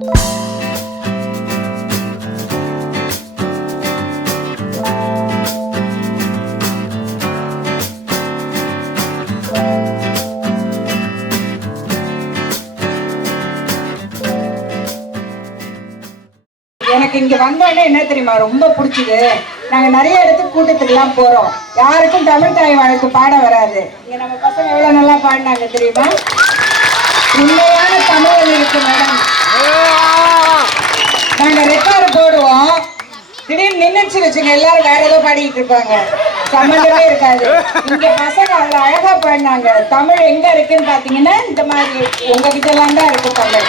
எனக்கு இங்க வந்தோடனே என்ன தெரியுமா ரொம்ப பிடிச்சது. நாங்க நிறைய இடத்துக்கு கூட்டத்துக்குலாம் போறோம். யாருக்கும் தமிழ் தாய் வாழ்த்து பாட வராது. இங்க நம்ம பசங்க எவ்வளவு நல்லா பாடினாங்க தெரியுமா? உண்மையான தமிழ் இருக்கு திடீர்னு வச்சுங்க. எல்லாரும் வேற ஏதோ பாடிட்டு இருப்பாங்க. சம்மந்தமே இருக்காது. இங்க பசங்க அவ்வளவு அழகா பாடினாங்க. தமிழ் எங்க இருக்குன்னு பாத்தீங்கன்னா இந்த மாதிரி உங்ககிட்ட எல்லாம் தான் இருக்கு தமிழ்.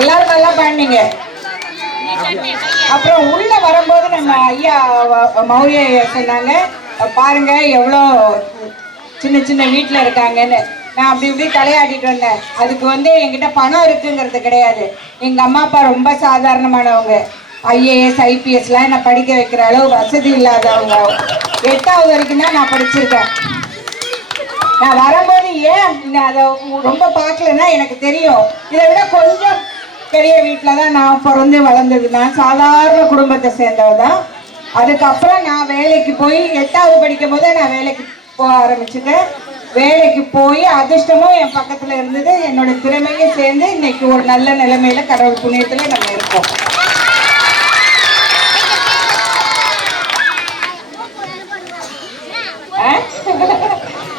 எல்லாரும் நல்லா பாடினீங்க. அப்புறம் உள்ள வரும்போது நம்ம ஐயா மௌரிய சொன்னாங்க பாருங்க எவ்வளோ சின்ன சின்ன வீட்டில் இருக்காங்கன்னு. நான் அப்படி இப்படி தலையாடிட்டு வந்தேன். அதுக்கு வந்து என்கிட்ட பணம் இருக்குங்கிறது கிடையாது. எங்கள் அம்மா அப்பா ரொம்ப சாதாரணமானவங்க. ஐஏஎஸ் ஐபிஎஸ்லாம் என்னை படிக்க வைக்கிற அளவு வசதி இல்லாதவங்க. எட்டாவது வரைக்கும் தான் நான் படிச்சிருக்கேன். நான் வரும்போது ஏன் அதை ரொம்ப பார்க்கலன்னா எனக்கு தெரியும். இதை விட கொஞ்சம் பெரிய வீட்டில் தான் நான் பிறந்து வளர்ந்தது. நான் சாதாரண குடும்பத்தை சேர்ந்தவ தான். அதுக்கப்புறம் நான் வேலைக்கு போய் எட்டாவது படிக்கும் போதே நான் வேலைக்கு போக ஆரம்பிச்சுட்டேன். வேலைக்கு போய் அதிர்ஷ்டமும் என் பக்கத்தில் இருந்தது. என்னோட திறமையும் சேர்ந்து இன்னைக்கு ஒரு நல்ல நிலைமையில கடவுள் புண்ணியத்தில் நம்ம இருக்கோம்.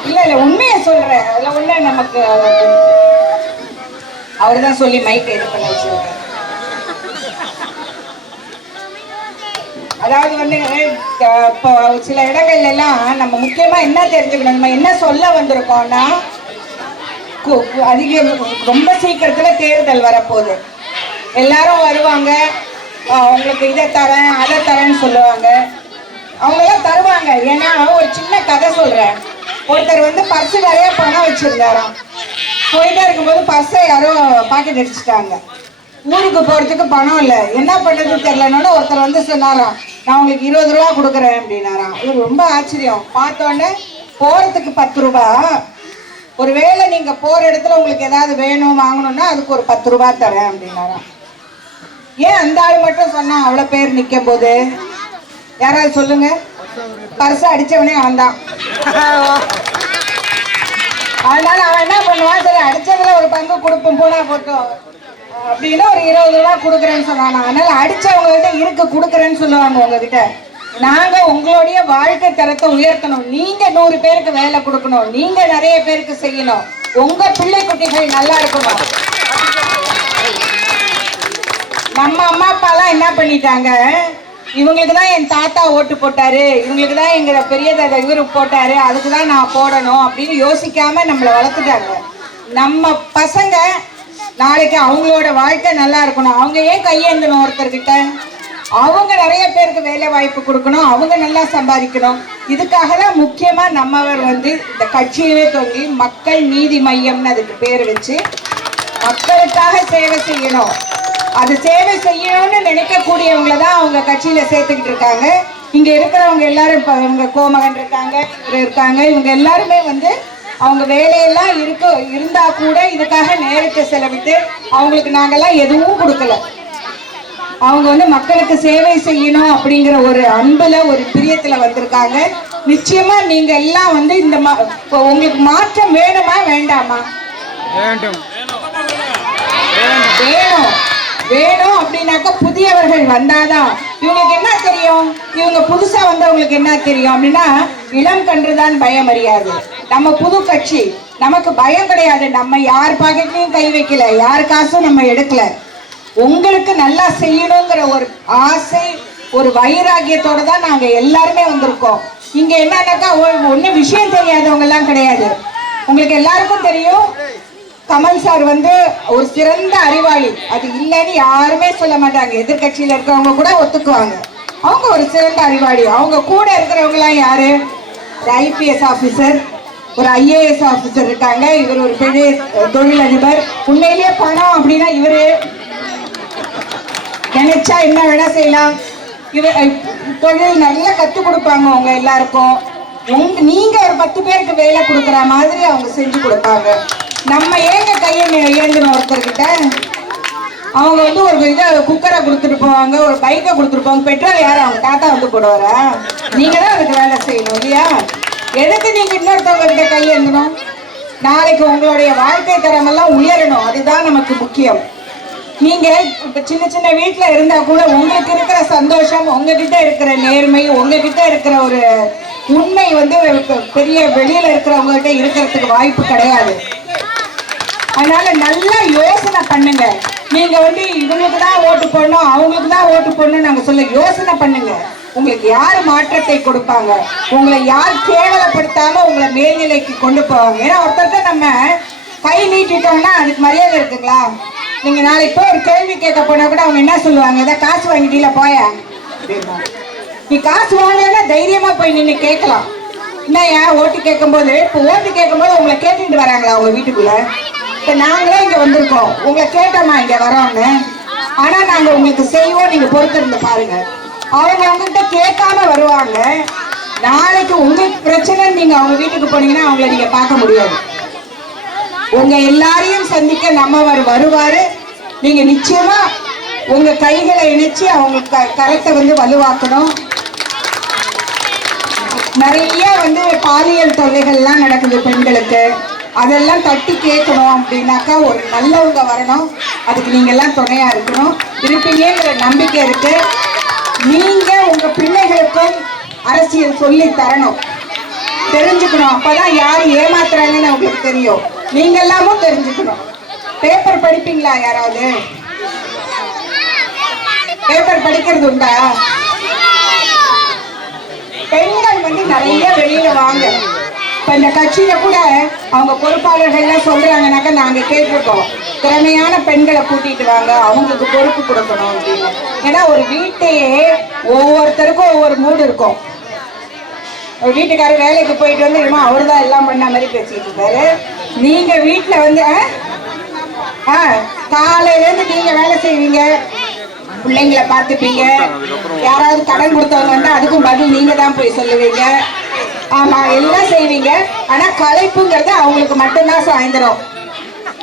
இல்லை இல்ல இல்ல உண்மையை சொல்றேன். அதுல உண்மை நமக்கு அவர் தான் சொல்லி மைக் இது பண்ண வச்சிருக்காரு. அதாவது வந்து இப்போ சில இடங்கள்ல எல்லாம் நம்ம முக்கியமா என்ன தெரிஞ்சுக்கணும்? நம்ம என்ன சொல்ல வந்திருக்கோம்னா கு- அதிக ரொம்ப சீக்கிரத்துல தேர்தல் வரப்போகுது. எல்லாரும் வருவாங்க. அவங்களுக்கு இதை தரேன் அதை தரேன்னு சொல்லுவாங்க. அவங்களாம் தருவாங்க. ஏன்னா ஒரு சின்ன கதை சொல்றேன். ஒருத்தர் வந்து பர்ஸ் நிறைய பணம் வச்சிருந்தாராம். போயிட்டே இருக்கும்போது பர்ஸை யாரோ பாக்கெட் அடிச்சுட்டாங்க. ஊருக்கு போறதுக்கு பணம் இல்லை. என்ன பண்றதுன்னு தெரியலன்னு ஒருத்தர் வந்து சொன்னாராம். நான் உங்களுக்கு இருபது ரூபா கொடுக்குறேன் அப்படின்னாராம் இவர் ரொம்ப ஆச்சரியம். பார்த்தோன்னே போகிறதுக்கு பத்து ரூபா. ஒருவேளை நீங்கள் போகிற இடத்துல உங்களுக்கு ஏதாவது வேணும் வாங்கணும்னா அதுக்கு ஒரு பத்து ரூபா தரேன் அப்படின்னாராம் ஏன் அந்த ஆள் மட்டும் சொன்னான் அவ்வளோ பேர் நிற்கும் போது? யாராவது சொல்லுங்க. பர்ஸ் அடிச்சவனே அவன் தான் அதனால அவன் என்ன பண்ணுவான்? சரி அடிச்சதுல ஒரு பங்கு கொடுப்போம் போனா போட்டோம். அப்படின்னு ஒரு இருபது ரூபா கொடுக்குறேன்னு சொன்னாங்க. அதனால அடிச்சவங்ககிட்ட இருக்கு கொடுக்குறேன்னு சொல்லுவாங்க உங்ககிட்ட. நாங்க உங்களுடைய வாழ்க்கை தரத்தை உயர்த்தணும். நீங்க நூறு பேருக்கு வேலை கொடுக்கணும். நீங்க நிறைய பேருக்கு செய்யணும். உங்க பிள்ளை குட்டிகள் நல்லா இருக்கணும். நம்ம அம்மா அப்பாலாம் என்ன பண்ணிட்டாங்க? இவங்களுக்கு தான் என் தாத்தா ஓட்டு போட்டாரு. இவங்களுக்கு தான் எங்க பெரிய தாத்தா இவரு போட்டாரு. அதுக்கு தான் நான் போடணும் அப்படின்னு யோசிக்காம நம்மளை வளர்த்துட்டாங்க. நம்ம பசங்க நாளைக்கு அவங்களோட வாழ்க்கை நல்லா இருக்கணும். அவங்க ஏன் கையேந்தணும் ஒருத்தர்கிட்ட? அவங்க நிறைய பேருக்கு வேலை வாய்ப்பு கொடுக்கணும். அவங்க நல்லா சம்பாதிக்கணும். இதுக்காக தான் முக்கியமாக நம்மவர் வந்து இந்த கட்சியவே தொங்கி மக்கள் நீதி மையம்னு அதுக்கு பேர் வச்சு மக்களுக்காக சேவை செய்யணும். அது சேவை செய்யணும்னு நினைக்கக்கூடியவங்கள தான் அவங்க கட்சியில் சேர்த்துக்கிட்டு இருக்காங்க. இங்கே இருக்கிறவங்க எல்லாரும் இப்போ இவங்க கோமகன் இருக்காங்க இவர் இருக்காங்க. இவங்க எல்லாருமே வந்து அவங்க வேலையெல்லாம் இருக்க இருந்தா கூட இதுக்காக நேரத்தை செலவிட்டு அவங்களுக்கு நாங்கெல்லாம் எதுவும் கொடுக்கல. அவங்க வந்து மக்களுக்கு சேவை செய்யணும் அப்படிங்கிற ஒரு அன்புல ஒரு பிரியத்துல வந்திருக்காங்க. நிச்சயமா நீங்க எல்லாம் வந்து இந்த உங்களுக்கு மாற்றம் வேணுமா வேண்டாமா? வேண்டும். வேணும். வேணும். அப்படின்னாக்கா புதியவர்கள் வந்தாதான். இவங்களுக்கு என்ன தெரியும்? இவங்க புதுசா வந்தவங்களுக்கு என்ன தெரியும் அப்படின்னா இளம் கன்றுதான் பயம் அறியாது நம்ம புது கட்சி. நமக்கு பயம் கிடையாது. நம்ம யார் பாக்கெட்லையும் கை வைக்கல. யார் காசும் நம்ம எடுக்கல. உங்களுக்கு நல்லா செய்யணுங்கிற ஒரு ஆசை ஒரு வைராகியத்தோட தான் நாங்க எல்லாருமே வந்திருக்கோம். இங்க என்னன்னாக்கா ஒண்ணு விஷயம் தெரியாதவங்க எல்லாம் கிடையாது. உங்களுக்கு எல்லாருக்கும் தெரியும் கமல் சார் வந்து ஒரு சிறந்த அறிவாளி. அது இல்லைன்னு யாருமே சொல்ல மாட்டாங்க. எதிர்கட்சியில இருக்கிறவங்க கூட ஒத்துக்குவாங்க. அவங்க ஒரு சிறந்த அறிவாளி. அவங்க கூட இருக்கிறவங்க எல்லாம் யாரு ஒரு ஐபிஎஸ் ஆபீசர். ஒரு ஐஏஎஸ் ஆஃபீஸர் இருக்காங்க. இவர் ஒரு பெரிய தொழிலதிபர். உண்மையிலேயே பணம் அப்படின்னா இவரு நினைச்சா என்ன வேணா செய்யலாம். இவர் தொழில் நல்லா கத்து கொடுப்பாங்க அவங்க எல்லாருக்கும். உங்க நீங்க ஒரு பத்து பேருக்கு வேலை கொடுக்குற மாதிரி அவங்க செஞ்சு கொடுப்பாங்க. நம்ம ஏங்க கையை ஏந்த ஒருத்தர்கிட்ட அவங்க வந்து ஒரு இதை குக்கரை கொடுத்துட்டு போவாங்க ஒரு பைக்கை கொடுத்துட்டு போவாங்க. பெட்ரோல் யாரும் அவங்க தாத்தா வந்து போடுவாரா? நீங்க தான் அதுக்கு வேலை செய்யணும் இல்லையா? எதுக்கு நீங்க இன்னொருத்தவங்க கிட்ட கையேந்தணும்? நாளைக்கு உங்களுடைய வாழ்க்கை தரமெல்லாம் உயரணும். அதுதான் நமக்கு முக்கியம். நீங்க இப்ப சின்ன சின்ன வீட்டுல இருந்தா கூட உங்களுக்கு இருக்கிற சந்தோஷம் உங்ககிட்ட இருக்கிற நேர்மை உங்ககிட்ட இருக்கிற ஒரு உண்மை வந்து பெரிய வெளியில இருக்கிறவங்ககிட்ட இருக்கிறதுக்கு வாய்ப்பு கிடையாது. அதனால நல்லா யோசனை பண்ணுங்க. நீங்க வந்து இவங்களுக்கு தான் ஓட்டு போடணும் அவங்களுக்கு தான் ஓட்டு போடணும் நாங்க சொல்ல யோசனை பண்ணுங்க. உங்களுக்கு யார் மாற்றத்தை கொடுப்பாங்க? உங்களை யார் கேவலப்படுத்தாம உங்களை மேல்நிலைக்கு கொண்டு போவாங்க? ஏன்னா ஒருத்தர் நம்ம கை நீட்டிட்டோம்னா அதுக்கு மரியாதை இருக்குங்களா? நீங்க நாளைக்கு போய் ஒரு கேள்வி கேட்க போனா கூட அவங்க என்ன சொல்லுவாங்க? ஏதாவது காசு வாங்கிட்டீல போய? நீ காசு வாங்கலன்னா தைரியமா போய் நின்று கேட்கலாம். என்ன ஏன்? ஓட்டு கேட்கும்போது இப்போ ஓட்டு கேட்கும்போது உங்களை கேட்டுட்டு வராங்களா உங்க வீட்டுக்குள்ள? இப்போ நாங்களே இங்கே வந்திருக்கோம். உங்களை கேட்டோமா இங்கே வரோன்னு? ஆனால் நாங்கள் உங்களுக்கு செய்வோம். நீங்கள் பொறுத்திருந்து பாருங்கள் அவங்க அவங்ககிட்ட கேட்காம வருவாங்க. நாளைக்கு உங்களுக்கு பிரச்சனை நீங்க அவங்க வீட்டுக்கு போனீங்கன்னா அவங்கள நீங்க பார்க்க முடியாது. உங்க எல்லாரையும் சந்திக்க நம்மவர் வருவாரு. நீங்க நிச்சயமா உங்க கைகளை இணைச்சு அவங்க க- கரத்தை வந்து வலுவாக்கணும். நிறைய வந்து பாலியல் தொல்லைகள்லாம் நடக்குது பெண்களுக்கு. அதெல்லாம் தட்டி கேட்கணும் அப்படின்னாக்கா ஒரு நல்லவங்க வரணும். அதுக்கு நீங்க துணையாக துணையா இருக்கணும். இருப்பீங்கிற நம்பிக்கை இருக்குது நீங்க உங்க பிள்ளைகளுக்கும் அரசியல் சொல்லி தரணும். தெரிஞ்சுக்கணும். அப்பதான் யார் ஏமாத்துறாங்கன்னு உங்களுக்கு தெரியும். நீங்க எல்லாமும் தெரிஞ்சுக்கணும். பேப்பர் படிப்பீங்களா யாராவது? பேப்பர் படிக்கிறது உண்டா? பெண்கள் வந்து நிறைய வெளியில வாங்க. இப்ப இந்த கட்சியில கூட அவங்க பொறுப்பாளர்கள்லாம் சொல்கிறாங்கனாக்கா நாங்க கேட்டிருக்கோம். திறமையான பெண்களை கூட்டிட்டு வாங்க அவங்களுக்கு பொறுப்பு கொடுக்கணும் அப்படின்னு. ஏன்னா ஒரு வீட்டையே ஒவ்வொருத்தருக்கும் ஒவ்வொரு மூடு இருக்கும். ஒரு வீட்டுக்காரர் வேலைக்கு போயிட்டு வந்து இனிமே அவர் தான் எல்லாம் பண்ண மாதிரி பேசிட்டு இருக்காரு. நீங்க வீட்டுல வந்து ஆ? ஆ காலையில இருந்து நீங்க வேலை செய்வீங்க. பிள்ளைங்களை பார்த்துப்பீங்க. யாராவது கடன் கொடுத்தவங்க வந்து அதுக்கும் பதில் நீங்க தான் போய் சொல்லுவீங்க. ஆமா எல்லாம் செய்வீங்க. ஆனா களைப்புங்கிறது அவங்களுக்கு மட்டும்தான் சாயந்தரம்.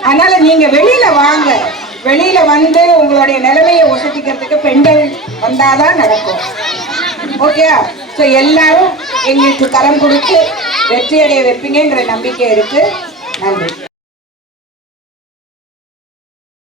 அதனால நீங்க வெளியில வாங்க. வெளியில வந்து உங்களுடைய நிலைமையை ஒசத்திக்கிறதுக்கு பெண்கள் வந்தாதான் நடக்கும். ஓகே ஸோ எல்லாரும் எங்களுக்கு கரம் கொடுத்து வெற்றியடைய வைப்பீங்கன்ற நம்பிக்கை இருக்கு. நன்றி.